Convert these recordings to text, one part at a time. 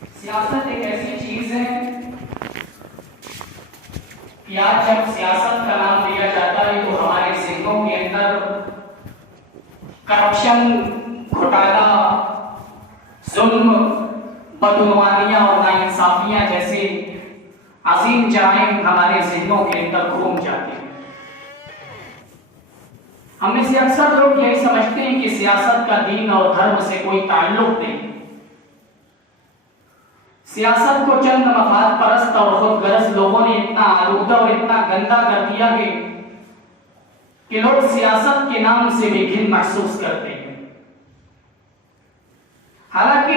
سیاست ایک ایسی چیز ہے کہ آج جب سیاست کا نام لیا جاتا ہے تو ہمارے ذہنوں کے اندر کرپشن، گھوٹالا، ظلم، بدعنوانیاں اور ناانصافیاں جیسے عظیم جرائم ہمارے ذہنوں کے اندر گھوم جاتے ہیں۔ ہم میں سے اکثر لوگ یہی سمجھتے ہیں کہ سیاست کا دین اور دھرم سے کوئی تعلق نہیں۔ سیاست کو چند مفاد پرست اور خود غرض لوگوں نے اتنا آلودہ اور اتنا گندا کر دیا کہ لوگ سیاست کے نام سے بھی گھن محسوس کرتے ہیں۔ حالانکہ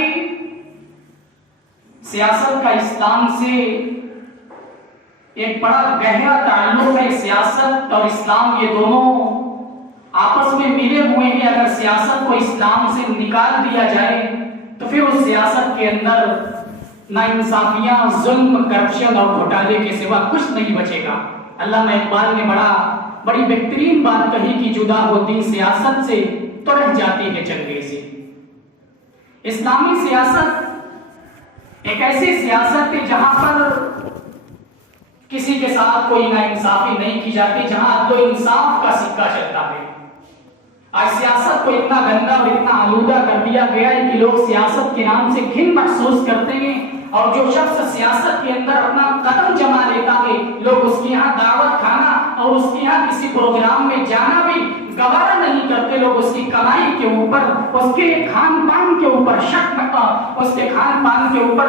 سیاست کا اسلام سے ایک بڑا گہرا تعلق ہے۔ سیاست اور اسلام یہ دونوں آپس میں ملے ہوئے ہیں۔ اگر سیاست کو اسلام سے نکال دیا جائے تو پھر اس سیاست کے اندر ناانصافیاں، ظلم، کرپشن اور گھوٹالے کے سوا کچھ نہیں بچے گا۔ علامہ اقبال نے بڑی بہترین بات کہی کہ جدا ہوتی سیاست سے تو رہ جاتی ہے چنگیزی۔ اسلامی سیاست ایک ایسی سیاست ہے جہاں پر کسی کے ساتھ کوئی ناانصافی نہیں کی جاتی، جہاں عدل و انصاف کا سکہ چلتا ہے۔ آج سیاست کو اتنا گندا اور اتنا آلودہ کر دیا گیا ہے کہ لوگ سیاست کے نام سے گھن محسوس کرتے ہیں، اور جو شخص سیاست کے اندر اپنا قدم جما لیتا ہے لوگ اس کے یہاں دعوت کھانا اور اس کے یہاں کسی پروگرام میں جانا بھی گوارا نہیں کرتے۔ لوگ اس کی کمائی کے اوپر، اس کے کھان پان کے اوپر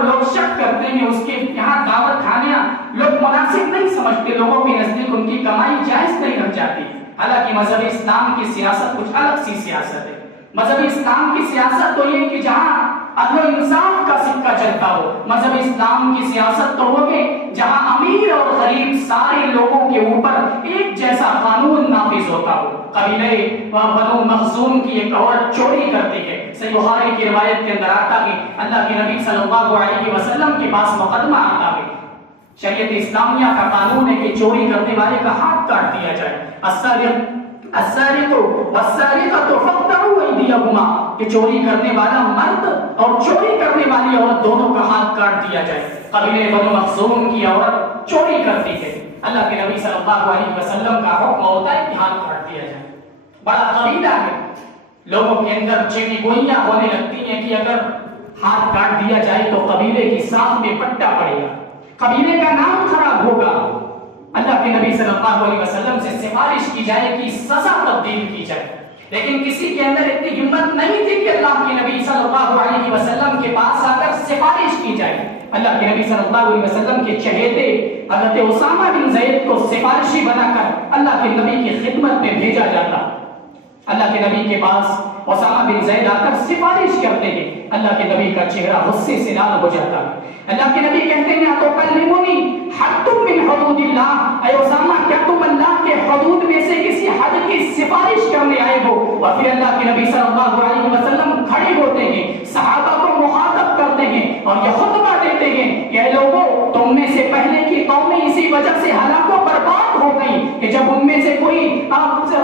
لوگ شک کرتے ہیں۔ اس کے یہاں دعوت کھانے لوگ مناسب نہیں سمجھتے، لوگوں کے نزدیک ان کی کمائی جائز نہیں رہ جاتی۔ حالانکہ مذہب اسلام کی سیاست کچھ الگ سی سیاست ہے۔ مذہب اسلام کی سیاست تو یہ کہ جہاں عدل و انصاف کا سکہ چلتا ہو۔ مذہب اسلام کی سیاست تو وہ ہے جہاں امیر اور غریب سارے لوگوں کے اوپر ایک جیسا قانون نافذ ہوتا ہو۔ قبیلہ بنو مخزوم کی ایک عورت چوری کرتی ہے، صحیح بخاری کی روایت کے اندر آتا ہے اللہ کے نبی صلی اللہ علیہ وسلم کے پاس مقدمہ آتا ہے۔ شریعت اسلامیہ کا قانون ہے کہ چوری کرنے والے کا ہاتھ کاٹ دیا جائے۔ السارق والسارقۃ فاقطعوا ایدیہما، کہ چوری کرنے والا مرد اور چوری کرنے والی عورت دونوں کا ہاتھ کاٹ دیا جائے۔ قبیلہ بنو مخزوم کی عورت چوری کرتی ہے، اللہ کے نبی صلی اللہ علیہ وسلم کا حکم ہوتا ہے کہ ہاتھ کاٹ دیا جائے۔ بڑا قبیلہ ہے، لوگوں کے اندر چینی گوئیاں ہونے لگتی ہیں کہ اگر ہاتھ کاٹ دیا جائے تو قبیلے کی ساکھ میں پٹا پڑے گا، قبیلے کا نام خراب ہوگا۔ اللہ کے نبی صلی اللہ علیہ وسلم سے سفارش کی جائے کہ سزا تبدیل کی جائے، لیکن کسی کے اندر اتنی ہمت نہیں تھی کہ اللہ کے نبی صلی اللہ علیہ وسلم کے پاس آ کر سفارش کی جائے۔ اللہ کے نبی صلی اللہ علیہ وسلم کے چہیتے حضرت اسامہ بن زید کو سفارشی بنا کر اللہ کے نبی کی خدمت میں بھیجا جاتا۔ اللہ کے نبی کے پاس اسامہ بن زید آ کر سفارش کرتے ہیں، اللہ کے نبی کا چہرہ غصے سے لال ہو جاتا ہے۔ اللہ کے نبی کہتے ہیں اتکلمونی حد من حدود اللہ، اے اسامہ کیا تم اللہ کے حدود میں سے کسی حد کی سفارش کرنے آئے ہو؟ اور پھر اللہ کے نبی صلی اللہ علیہ وسلم کھڑے ہوتے ہیں، صحابہ کو مخاطب کرتے ہیں اور یہ خطبہ دیتے ہیں کہ اے لوگوں، تم میں سے پہلے کی قومیں اسی وجہ سے ہلاک و برباد ہو گئی کہ جب ان میں سے کوئی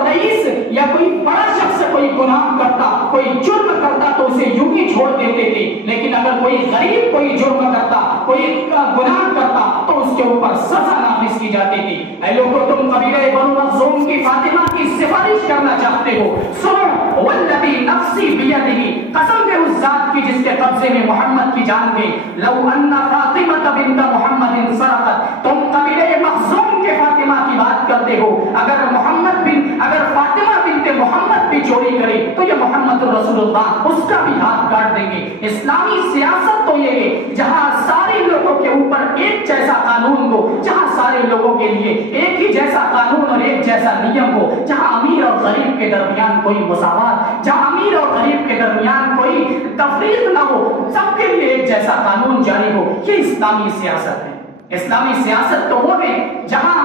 رئیس یا کوئی بڑا شخص کوئی گناہ کرتا، کوئی جرم کرتا تو اسے یوں ہی چھوڑ دیتے تھے، لیکن اگر کوئی غریب کوئی جرم کرتا، کوئی گناہ کرتا تو اس کے اوپر سزا نافذ کی جاتی تھی۔ اے لوگوں، تم قبیلہ بنو مخزوم کی فاطمہ کی سفارش کرنا چاہتے ہو، سنو، والذی نفسی بیدہ، قسم ہے اس ذات کی جس کے قبضے میں محمد کی جان ہے، لو ان فاطمہ بنت محمد سرقت، تم قبیلہ مخزوم کے فاطمہ کی بات کرتے ہو، اگر فاطمہ بنت محمد بھی چوری کرے تو یہ محمد رسول اللہ اس کا بھی ہاتھ کاٹ دیں گے۔ اسلامی سیاست تو یہ ہے جہاں سارے لوگوں کے اوپر ایک جیسا قانون ہو، جہاں سارے لوگوں کے لیے ایک ہی جیسا قانون اور ایک جیسا نیم ہو، جہاں امیر اور غریب کے درمیان کوئی مساوات، جہاں امیر اور غریب کے درمیان کوئی تفریق نہ ہو، سب کے لیے ایک جیسا قانون جاری ہو، یہ اسلامی سیاست ہے۔ اسلامی سیاست تو وہ ہے جہاں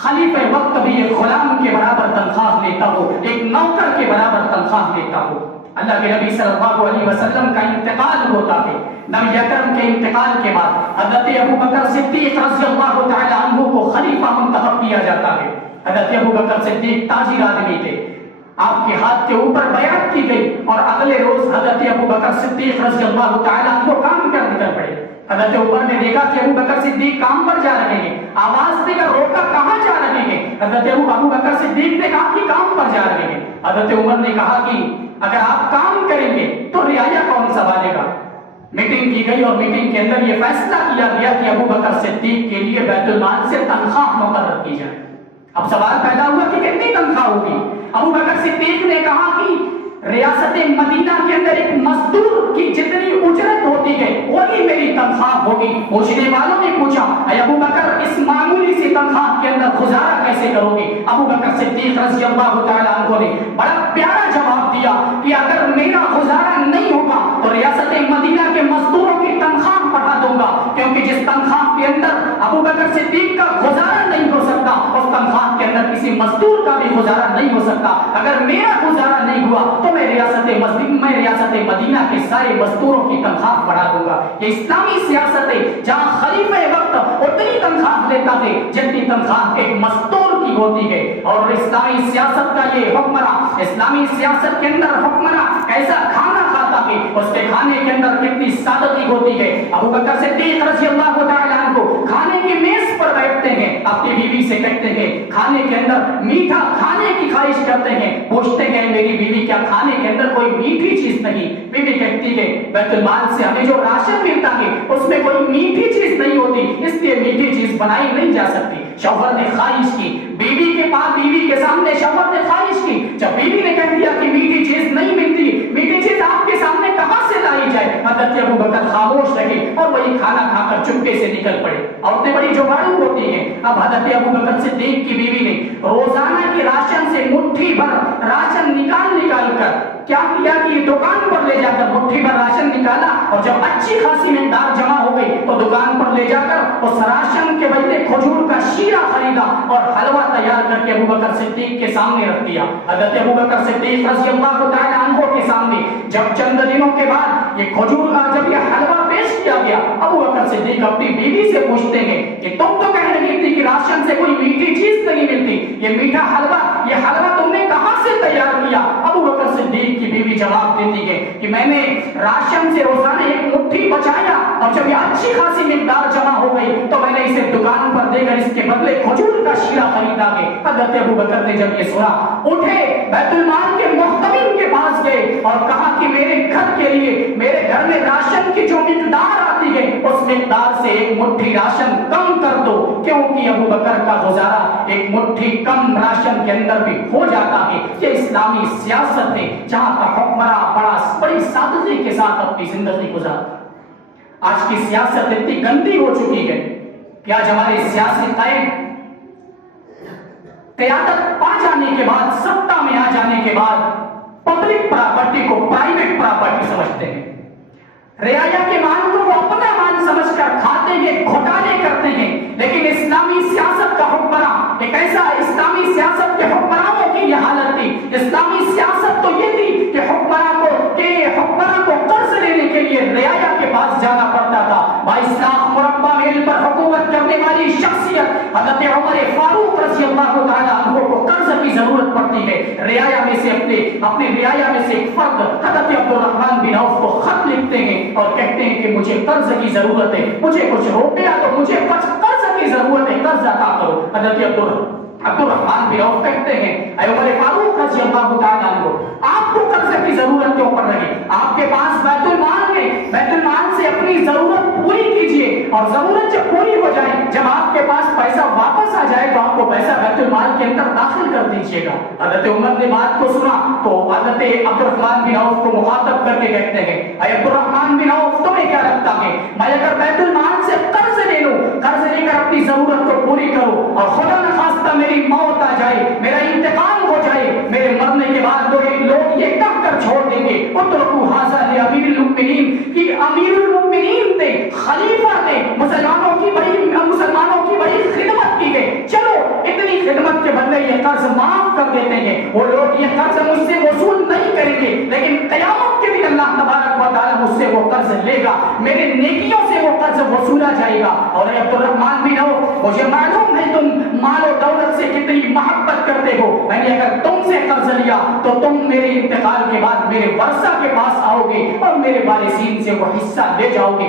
خلیفہ وقت بھی ایک غلام کے برابر تنخواہ لیتا ہو، ایک نوکر کے برابر تنخواہ لیتا ہو۔ اللہ کے نبی صلی اللہ علیہ وسلم کا انتقال ہوتا ہے، نبی اکرم کے انتقال کے بعد حضرت ابو بکر صدیق رضی اللہ تعالی عنہ کو خلیفہ منتخب کیا جاتا ہے۔ حضرت ابو بکر صدیق تاجر آدمی تھے، آپ کے ہاتھ کے اوپر بیعت کی گئی اور اگلے روز حضرت ابو بکر صدیق رضی اللہ تعالی عنہ کام کرتے حضرت عمر نے دیکھا کہ ابو بکر صدیق کام پر جا رہے ہیں، آواز دے کر روکا کہاں جا رہے ہیں؟ حضرت ابو بکر صدیق نے کہا کہ کام پر جا رہے ہیں۔ حضرت عمر نے کہا کہ اگر آپ کام کریں گے تو رعایا کون سنبھالے گا؟ میٹنگ کی گئی اور میٹنگ کے اندر یہ فیصلہ کیا گیا کہ ابو بکر صدیق کے لیے بیت المال سے تنخواہ مقرر کی جائے۔ اب سوال پیدا ہوا کہ کتنی تنخواہ ہوگی؟ ابو بکر صدیق نے کہا کہ ریاست مدینہ کے اندر ایک مزدور کی جتنی اجرت ہوتی ہے وہی میری تنخواہ ہوگی۔ پوچھنے والوں نے پوچھا اے ابو بکر اس معمولی سی تنخواہ کے اندر گزارا کیسے کرو گے؟ ابو بکر صدیق رضی اللہ تعالیٰ عنہ نے بڑا پیارا جواب دیا کہ اگر میرا گزارا نہیں ہوگا تو ریاست مدینہ کے مزدوروں کی تنخواہ بڑھا دوں گا، کیونکہ جس تنخواہ کے اندر ابو بکر صدیق کا گزارا نہیں ہو سکتا اس تنخواہ کے اندر کسی مزدور کا بھی گزارا نہیں ہو سکتا۔ اگر میرا گزارا نہیں ہوا تو میں ریاست مدینہ کے سارے مزدوروں کی تنخواہ بڑھا دوں گا۔ یہ اسلامی سیاست ہے جہاں خلیفہ وقت اتنی تنخواہ لیتا ہے جتنی تنخواہ ایک مزدور کی ہوتی ہے۔ اور اسلامی سیاست کا یہ حکمراں، اسلامی سیاست کے اندر حکمراں ایسا کھانا کھاتا ہے اس کے کھانے کے اندر کتنی سادگی ہوتی ہے۔ ابو بکر صدیق رضی اللہ تعالیٰ عنہ کھانے کی میز پر بیٹھتے ہیں، اپنی بیوی سے کہتے ہیں کھانے کے اندر میٹھا کھانے کی خواہش کرتے ہیں، پوچھتے ہیں میری بیوی کیا کھانے کے اندر کوئی میٹھی چیز نہیں؟ بیوی کہتی ہے بیت المال سے ہمیں جو راشن ملتا ہے اس میں کوئی میٹھی چیز نہیں ہوتی، اس لیے میٹھی چیز بنائی نہیں جا سکتی۔ شوہر نے خواہش کی، بیوی کے پاس بیوی کے سامنے شوہر نے خواہش کی، جب بیوی نے کہہ دیا کہ میٹھی چیز نہیں ملتی، میٹھی چیز آپ کے سامنے کہاں سے لائی جائے؟ حضرت ابو بکر خاموش رہے اور وہی کھانا کھا کر چپکے سے نکل پڑے۔ عورتیں بڑی جوگاڑو ہوتی ہیں۔ اب حضرت ابو بکر صدیق کی بیوی نے روزانہ کے راشن سے مٹھی بھر راشن نکال کر کیا کیا کہ دکان پر لے جا کر مٹھی بھر راشن نکالا، اور جب اچھی خاصی مقدار جمع ہو گئی تو دکان پر لے جا کر اس راشن کے بدلے کھجور کا شیرہ خریدا اور حلوہ تیار کر کے ابو بکر صدیق کے سامنے رکھ دیا۔ حضرت ابو بکر صدیق رضی اللہ تعالیٰ عنہ کے سامنے جب چند دنوں کے بعد یہ کھجور کا جب یہ حلوہ پیش کیا گیا، ابو بکر صدیق اپنی بیوی سے پوچھتے ہیں کہ تم تو کہہ رہی تھی کہ راشن سے کوئی میٹھی چیز نہیں ملتی، یہ میٹھا حلوہ، یہ حلوہ تم نے کہاں سے تیار کیا؟ ابو بکر صدیق کی بیوی جواب دیتی ہے کہ میں نے راشن سے روزانہ ایک مٹھی بچایا اور جب یہ اچھی خاصی مقدار جمع ہو گئی تو میں نے اسے دکان پر دے کر اس کے بدلے کھجور کا شیرہ خریدا ہے۔ حضرت ابو بکر نے جب یہ سنا اٹھے، بیت المال کے محتمم کے پاس گئے اور کہا کہ میرے گھر کے لیے، میرے گھر میں راشن کی جو مقدار آتی ہے اس مقدار سے ایک مٹھی راشن کم کر دو، کیونکہ ابو بکر کا گزارا ایک مٹھی کم راشن کے اندر بھی ہو جاتا ہے۔ یہ اسلامی سیاست ہے جہاں کا حکمراں بڑی سادگی کے ساتھ اپنی زندگی گزارتا۔ آج کی سیاست اتنی گندی ہو چکی ہے کہ آج ہمارے سیاسی قائد قیادت پا جانے کے بعد، سطح میں آ جانے کے بعد پبلک پراپرٹی کو پرائیویٹ پراپرٹی سمجھتے ہیں، رعایا کے مال کو وہ اپنا مال سمجھ کر کھاتے ہیں، گھوٹالے کرتے ہیں۔ لیکن اسلامی سیاست کا حکمراں ایک ایسا، اسلامی سیاست کے حکمرانوں کی یہ حالت تھی، اسلامی سیاست تو یہ تھی کہ حکمراں کو قرض لینے کے لیے رعایا کے پاس جانا پڑتا تھا۔ 22 لاکھ مربع میل پر حکومت کرنے والی شخصیت حضرت عمر فاروق رضی اللہ تعالیٰ عنہ کو قرض کی ضرورت پڑتی ہے، رعایا میں سے اپنے رعایا میں سے ایک فرد حضرت عبد الرحمن بن عوف کو خط لکھتے ہیں اور کہتے ہیں کہ مجھے قرض کی ضرورت ہے، مجھے کچھ روپیہ تو مجھے کچھ قرض کی ضرورت ہے، قرض عطا کرو۔ حضرت عبد الرحمن بن عوف کہتے ہیں اے عمر فاروق رضی اللہ تعالیٰ عنہ، آپ کو قرض کی ضرورت کیوں پڑ رہی؟ آپ کے پاس بیت المال ہے، بیت المال سے اپنی ضرورت پوری کیجئے، اور ضرورت جب پوری ہو جائے، جب آپ کے پاس پیسہ واپس آ جائے تو آپ کو پیسہ بیت المال کے اندر داخل کر دیجئے گا۔ حضرت عمر نے بات کو سنا تو حضرت عبد الرحمن بن عوف کو مخاطب کر کے کہتے ہیں اے عبد الرحمن بن عوف، تمہیں کیا لگتا ہے میں اگر بیت المال سے قرض لے لوں، قرض لے کر اپنی ضرورت کو پوری کروں اور خدا نخواستہ میری موت آ جائے، میرا انتقال ہو جائے، میرے مرنے کے بعد لوگ یہ کہہ کر چھوڑ دیں گے اترکوا ھذا لامیر المؤمنین، کہ امیر المؤمنین تھے، خلیفہ تھے، مسلمانوں کی بڑی خدمت کی گئی، چلو اتنی خدمت کے بدلے یہ قرض معاف کر دیتے ہیں، وہ لوگ یہ قرض مجھ سے وصول نہیں کریں گے، لیکن قیامت کے دن اللہ تبارک و تعالیٰ مجھ سے وہ قرض لے گا، میرے نیکیوں سے وہ قرض وصولا جائے گا۔ اور عبد الرحمن بن عوف، مجھے معلوم ہے تم مال و دولت سے کتنی محبت کرتے ہو، میں نے اگر تم سے قرض لیا تو تم میرے انتقال کے بعد میرے ورثہ کے پاس آؤ گے اور میرے وارثین سے وہ حصہ لے جاؤ گے،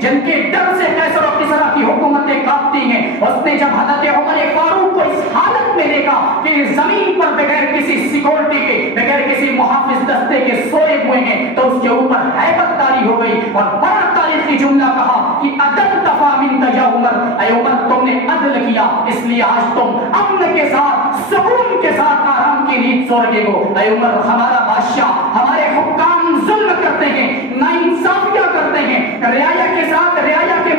جن کے ڈر سے قیصر و کسریٰ کی حکومتیں کانپتی ہیں، اس نے جب حضرت عمر فاروق کو اس حالت میں دیکھا کہ زمین پر بغیر کسی سیکورٹی کے، بغیر کسی محافظ دستے کے سوئے ہوئے ہیں، تو اس کے اوپر ہیبت طاری ہو گئی اور بڑا تاریخی جملہ کہا کہ عدل تفا منک یا عمر، اے عمر تم نے عدل کیا، اس لیے آج تم امن کے ساتھ، سکون کے ساتھ آرام کی نیند سو رہے ہو۔ اے عمر ہمارا بادشاہ، ہمارے حکام ظلم کرتے ہیں، ناانصافیاں کرتے ہیں، رعایا کے ساتھ رعایا کے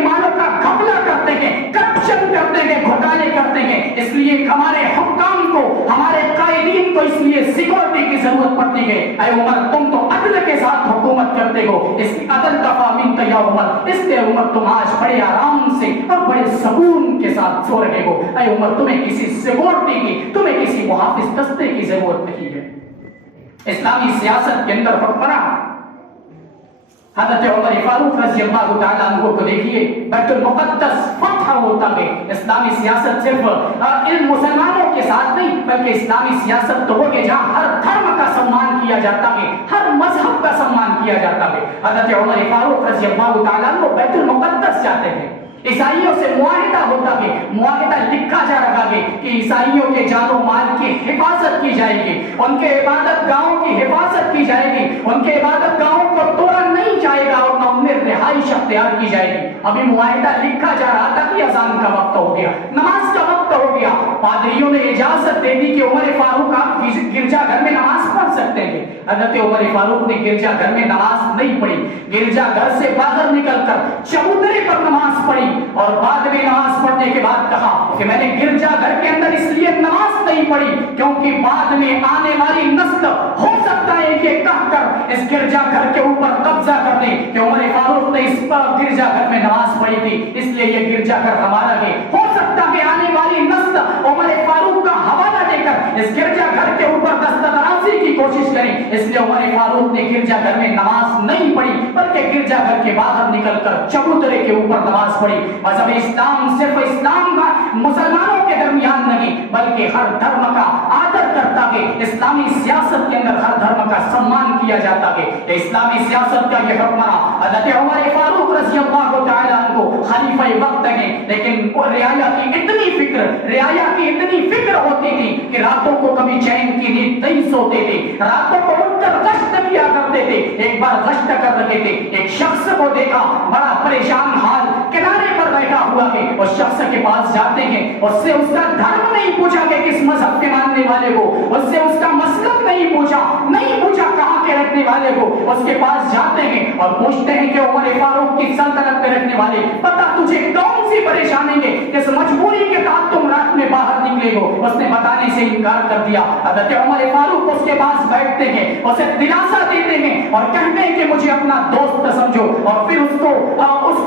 مالوں کا گھپلہ کرتے ہیں، کرپشن کرتے ہیں، گھوٹالے کرتے ہیں، اس لیے ہمارے حکام کو، ہمارے قائدین کو اس لیے سیکورٹی کی ضرورت پڑتی ہے۔ اے عمر تم تو عدل کے ساتھ حکومت کرتے ہو، اس کی عدل تفا منک یا عمر، اس لیے عمر تم آج بڑے آرام سے اور بڑے سکون کے ساتھ سو رہے ہو۔ اے عمر تمہیں کسی سیکورٹی کی، تمہیں کسی محافظ دستے کی ضرورت نہیں ہے۔ اسلامی سیاست کے اندر حکمراں حضرت عمر فاروق رضی اللہ تعالیٰ عنہ کو دیکھیے، بیت المقدس فتح ہوتا ہے۔ اسلامی سیاست صرف ان مسلمانوں کے ساتھ نہیں، بلکہ اسلامی سیاست تو وہ ہے جہاں ہر دھرم کا سمان کیا جاتا ہے، ہر مذہب کا سمان کیا جاتا ہے۔ حضرت عمر فاروق رضی اللہ تعالیٰ عنہ بیت المقدس جاتے ہیں، عیسائیوں سے معاہدہ ہوتا ہے، معاہدہ لکھا جا رہا ہے کہ عیسائیوں کے جان و مال کی حفاظت کی جائے گی، ان کے عبادت گاہوں کی حفاظت کی جائے گی، ان کے عبادت گاہوں کو توڑا نہیں جائے گا اور نہ ان میں رہائش اختیار کی جائے گی۔ ابھی معاہدہ لکھا جا رہا تھا کہ اذان کا وقت ہو گیا، نماز کا وقت ہو گیا، پادریوں نے اجازت دے دی کہ عمر فاروق آپ گرجا گھر میں نماز پڑھ سکتے ہیں۔ حضرت عمر فاروق نے گرجا گھر میں نماز نہیں پڑھی، گرجا گھر سے باہر نکل کر چبوترے پر نماز پڑھی اور بعد میں نماز پڑھنے کے بعد کہا کہ میں نے گرجا گھر کے اندر اس لیے نماز نہیں پڑھی کیونکہ بعد میں آنے والی نسل ہو سکتا ہے یہ کہہ کر اس گرجا گھر کے اوپر قبضہ کر دے کہ عمر فاروق نے اس گرجا گھر میں نماز پڑھی تھی، اس لیے یہ گرجا گھر ہمارا ہے۔ ہو سکتا ہے آنے والی نسل عمر فاروق کا حوالہ دے کر اس گرجا گھر کے اوپر دستاویزی کی کوشش کریں، اس لیے عمر فاروق نے گرجا گھر میں نماز نہیں پڑھی بلکہ گرجا گھر کے باہر نکل کر چبوترے کے اوپر نماز پڑھی۔ مذہب اسلام صرف اسلام کا مسلمانوں کے درمیان نہیں بلکہ ہر دھرم کا آدر کرتا ہے۔ اسلامی سیاست کے اندر ہر دھرم کا سمان کیا جاتا ہے۔ اسلامی سیاست کا یہ حکمراں حضرت عمر فاروق رضی اللہ تعالیٰ عنہ خلیفہ وقت ہیں، لیکن رعایا کی اتنی فکر ہوتی تھی کہ راتوں کو کبھی چین کی نیند نہیں سوتے تھے، راتوں کو اٹھ کر گشت کیا کرتے تھے۔ ایک بار گشت کر رہے تھے، ایک شخص کو دیکھا بڑا پریشان حال کنارے پر بیٹھا ہوا ہے، اس شخص کے پاس جاتے ہیں، اس سے اس کا دھرم نہیں پوچھا کہ کس مذہب کے ماننے والے ہو، اس سے اس کا مسلک نہیں پوچھا کہاں کے رکھنے والے ہو، اس کے پاس جاتے ہیں اور پوچھتے ہیں کہ عمر فاروق کی سلطنت میں رکھنے والے پتہ تجھے کون سی پریشانی ہے، کس مجبوری کے تحت تم رات میں باہر نکلے ہو؟ اس نے بتانے سے انکار کر دیا۔ حضرت عمر فاروق اس کے پاس بیٹھتے ہیں، اسے دلاسا دیتے ہیں اور کہتے ہیں کہ مجھے اپنا دوست سمجھو، اور پھر اس کو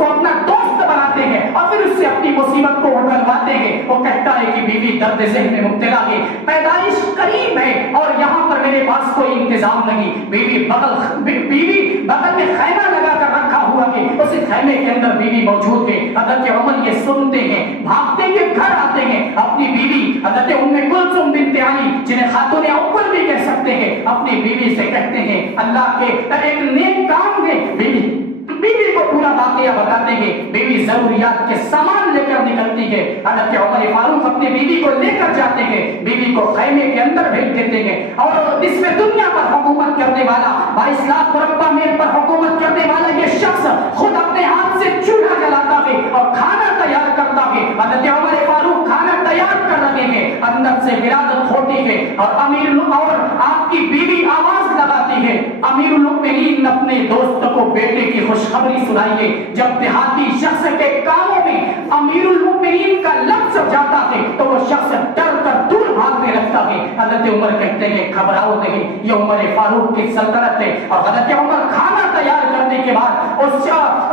اپنا دوست بناتے ہیں اور پھر اس سے اپنی مصیبت کو اگلواتے ہیں۔ وہ کہتا ہے کہ بیوی درد ذہن میں مبتلا ہے، پیدائش قریب ہے اور یہاں پر میرے پاس کوئی انتظام نہیں، بیوی بغل میں خیمہ لگا کر رکھا ہوا ہے، اسی خیمے کے اندر بیوی موجود ہے۔ حضرت عمر یہ سنتے ہیں، بھاگتے ہوئے گھر آتے ہیں، اپنی بیوی حضرت ام کلثوم بنت علی جنہیں خاتون اول بھی کہہ سکتے ہیں، اپنی بیوی سے کہتے ہیں اللہ کے ایک نیک کام ہے۔ بیوی کو پورا واقعہ بتاتے ہیں، بیوی ضروریات کے سامان لے کر نکلتی ہے۔ حضرت عمر فاروق اپنی بیوی کو لے کر جاتے ہیں، بیوی کو خیمے کے اندر بھیج دیتے ہیں اور اس میں دنیا پر حکومت کرنے والا 22 لاکھ مربع میل پر حکومت کرنے والا یہ شخص خود اپنے ہاتھ سے چولہا جلاتا ہے اور کھانا تیار کرتا ہے۔ حضرت عمر فاروق کھانا تیار کر رہے ہیں، اندر سے ولادت ہوتی ہے اور اور آپ کی بیوی آواز لگاتی ہے، امیر المؤمنین اپنے دوست کو بیٹے کی خوشخبری سنائیے۔ جب دیہاتی شخص کے کاموں میں امیر المؤمنین کا لفظ جاتا ہے تو وہ شخص ڈر کر دور بھاگنے لگتا ہے۔ حضرت عمر کہتے ہیں گھبراؤ نہیں، یہ عمر فاروق کی سلطنت ہے۔ اور حضرت عمر کھانا تیار کرنے کے بعد اس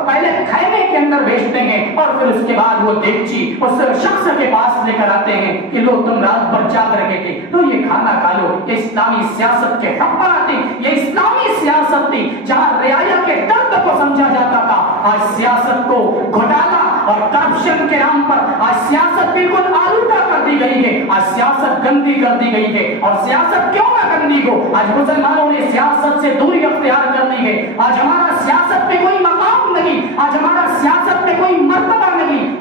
پہلے خیمے کے اندر بھیجتے ہیں اور پھر اس کے بعد وہ دیگچی اس شخص کے پاس لے کر آتے ہیں کہ لو تم رات بھر جاگ رہے تھے تو یہ کھانا کھا لو۔ یہ اسلامی سیاست کے حکمراں تھے، یہ اسلامی سیاست تھی جہاں رعایا کے درد کو سمجھا جاتا تھا۔ آج سیاست کو گھوٹالا اور کرپشن کے نام پر آج سیاست بالکل آلودہ کر دی گئی ہے، آج سیاست گندی کر دی گئی ہے۔ اور سیاست کیوں نہ گندی ہو، آج مسلمانوں نے سیاست سے دوری اختیار کر لی ہے، آج ہمارا سیاست میں کوئی مقام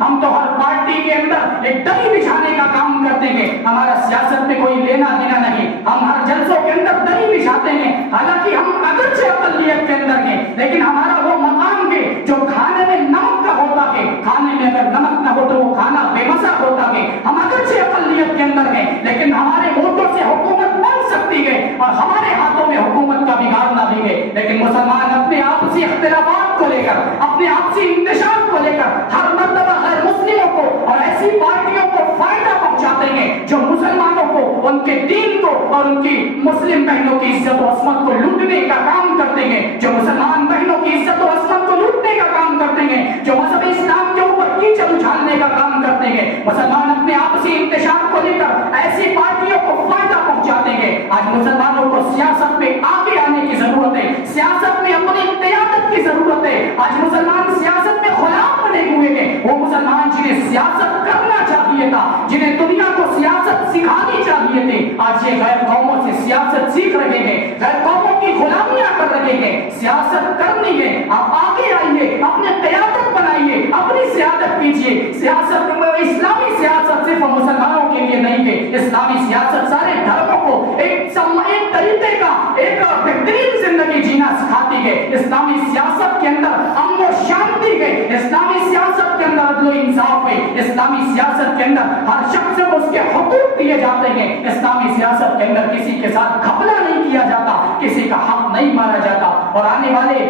ہم تو ہر پارٹی کے اندر ایک دری بچھانے کا کام کرتے ہیں، ہمارا سیاست میں کوئی لینا دینا نہیں، ہم ہر جلسوں کے اندر دری بچھاتے ہیں، حالانکہ ہم اگرچہ اقلیت کے اندر ہیں لیکن ہمارا وہ مقام ہے جو کھانے میں نمک کا ہوتا ہے، کھانے میں اگر نمک نہ ہو تو وہ کھانا بے مزہ ہوتا ہے، ہم اگرچہ اقلیت کے اندر ہیں لیکن ہمارے ووٹوں سے حکومت بن سکتی ہے اور ہمارے ہاتھوں میں حکومت کا بگاڑنا بھی ہے، لیکن مسلمان اپنے آپسی اختلافات کو لے کر، اپنے آپسی انتشار کو لے کر ہر مرتبہ غیر مسلموں کو اور ایسی پارٹیوں کو فائدہ پہنچاتے ہیں جو مسلمانوں کو، ان کے دین کو اور ان کی مسلم بہنوں کی عزت و عصمت کو لوٹنے کا کام کرتے ہیں، جو مسلمان بہنوں کی عزت و عصمت کو لوٹنے کا کام کرتے ہیں، جو مذہب اسلام کے اوپر کیچڑ اچھالنے کا کام کرتے ہیں۔ مسلمان اپنے آپسی انتشار کو لے کر ایسی پارٹیوں کو فائدہ پہنچاتے ہیں۔ آج مسلمانوں کو سیاست میں آگے آنے کی ضرورت ہے، سیاست میں اپنی قیادت کی ضرورت ہے۔ آج مسلمان سیاست میں غلام بنے ہوئے ہیں، وہ مسلمان جنہیں سیاست کرنا چاہیے تھا، جنہیں دنیا کو سیاست سکھانی چاہیے تھی، آج یہ غیر قوموں سے سیاست سیکھ رہے ہیں، غیر قوموں کی غلامیاں کر رہے ہیں۔ سیاست کرنی ہے، آپ آگے آئیے، اپنے قیادت بنائیے، اپنی سیادت کیجیے۔ سیاست اسلامی سیاست صرف مسلمانوں کے لیے نہیں ہے، اسلامی سیاست سارے دھرموں کو ایک طریقے کا ایک بہترین زندگی جینا سکھاتی ہے۔ اسلامی سیاست کے اندر امن و شانتی ہے، اسلامی سیاست کے اندر عدل و انصاف ہے، اسلامی سیاست کے اندر ہر شخص کو اس کے حقوق دیے جاتے ہیں، اسلامی سیاست کے اندر کسی کے ساتھ گھپلا نہیں کیا جاتا، کسی کا حق نہیں مارا جاتا۔ اور آنے والے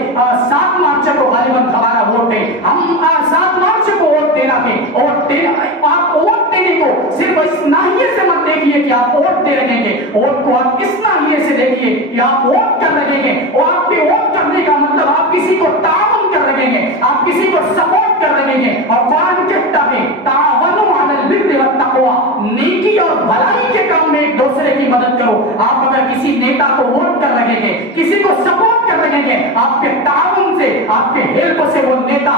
7 مارچ کو غالباً ہمارا ووٹ ہے، ہم 7 مارچ کو ووٹ دینا ہے۔ آپ ووٹ دینے کو صرف اس ناحیے سے مت دیکھیے کہ آپ ووٹ دے رہے ہیں، ووٹ کو آپ اس ناحیے سے دیکھیے کہ آپ ووٹ کر رہے ہیں، اور آپ کے ووٹ کرنے کا مطلب آپ کسی کو تعاون کر رہے ہیں، آپ کسی کو سپورٹ کر رہے ہیں۔ اور قرآن کہتا ہے تعاونوا علی البر والتقوی، نیکی اور بھلائی کے کام میں ایک دوسرے کی مدد کرو۔ آپ اگر کسی نیتا کو ووٹ کر رہے ہیں، کسی کو سپورٹ کر رہے ہیں، آپ کے تعاون سے، آپ کے ہیلپ سے وہ نیتا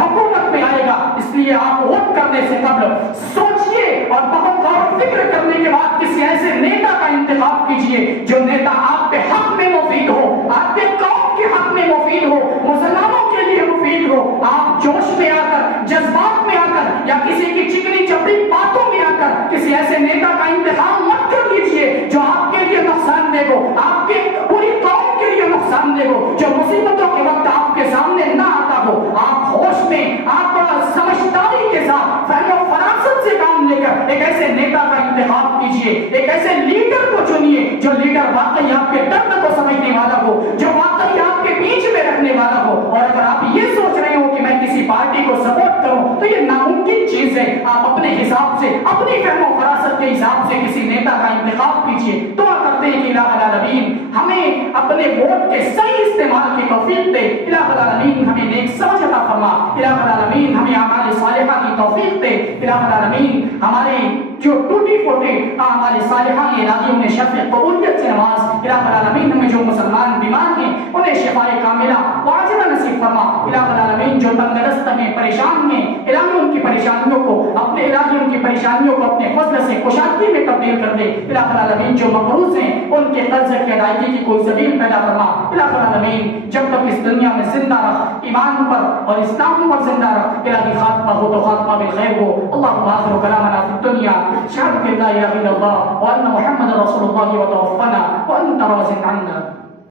حکومت میں آئے گا۔ اس لیے آپ ووٹ کرنے سے قبل سوچئے اور بہت غور و فکر کرنے کے بعد کسی ایسے نیتا کا انتخاب کیجئے جو نیتا آپ کے حق میں مفید ہو، آپ کے قوم کے حق میں مفید ہو، مسلمانوں کے لیے مفید ہو۔ آپ جوش میں آ کر، جذبات میں آ کر یا کسی کی چکنی چپڑی باتوں میں آ کر کسی ایسے نیتا کا انتخاب مت کر لیجئے جو آپ کے لیے نقصان دہ ہو، آپ کے پوری قوم کے لیے نقصان دہ ہو، جو مصیبتوں کے وقت آپ کے سامنے نہ آتا ہو۔ آپ ہوش میں، آپ سمجھداری کے ساتھ، فہم و فراست سے کام لے کر ایک ایسے نیتا کا انتخاب کیجئے، ایک ایسے لیڈر کو چنیے جو لیڈر واقعی آپ کے درد کو سمجھنے والا ہو، جو واقعی آپ کے بیچ میں رکھنے والا ہو۔ اور اگر آپ یہ سوچ رہے ہو کہ میں کسی پارٹی کو سپورٹ کروں تو یہ ناممکن چیز ہے۔ آپ اپنے حساب سے، اپنی فہم و فراست کے حساب سے کسی نیتا کا انتخاب کیجئے۔ دعا کرتے ہیں کہ الہ العالمین ہمیں اپنے ووٹ کے صحیح استعمال کی توفیق دے، الہ العالمین ہمیں نیک سمجھ عطا فرما، الہ العالمین ہمیں اعمال صالحہ کی توفیق دے، الہ العالمین ہمارے جو ٹوٹی پھوٹے اعمال صالحہ الہی انہیں شرف قبولیت سے نواز، الہ العالمین ہمیں جو مسلمان بیمار ہیں انہیں شفائے کاملہ واجبہ نصیب فرما، الہ العالمین جو تندرست ہیں، پریشان ہیں، الہی ان کی پریشانیوں کو اپنے پریشانیوں کو اپنے فضل سے کشادگی میں تبدیل کر دے، الہ العالمین جو مقروض ہیں ان کے قرض کی ادائیگی کی کوئی سبیل پیدا فرما، الہ العالمین جب تک اس دنیا میں زندہ رکھ، ایمان پر اور اسلام پر زندہ رکھ، الہی خاتمہ ہو تو خاتمہ بالخیر ہو۔ اللہم آخر کلامنا فی الدنیا شہادة لا إله إلا الله وأن محمد رسول الله وتوفنا وأنت راض عنا۔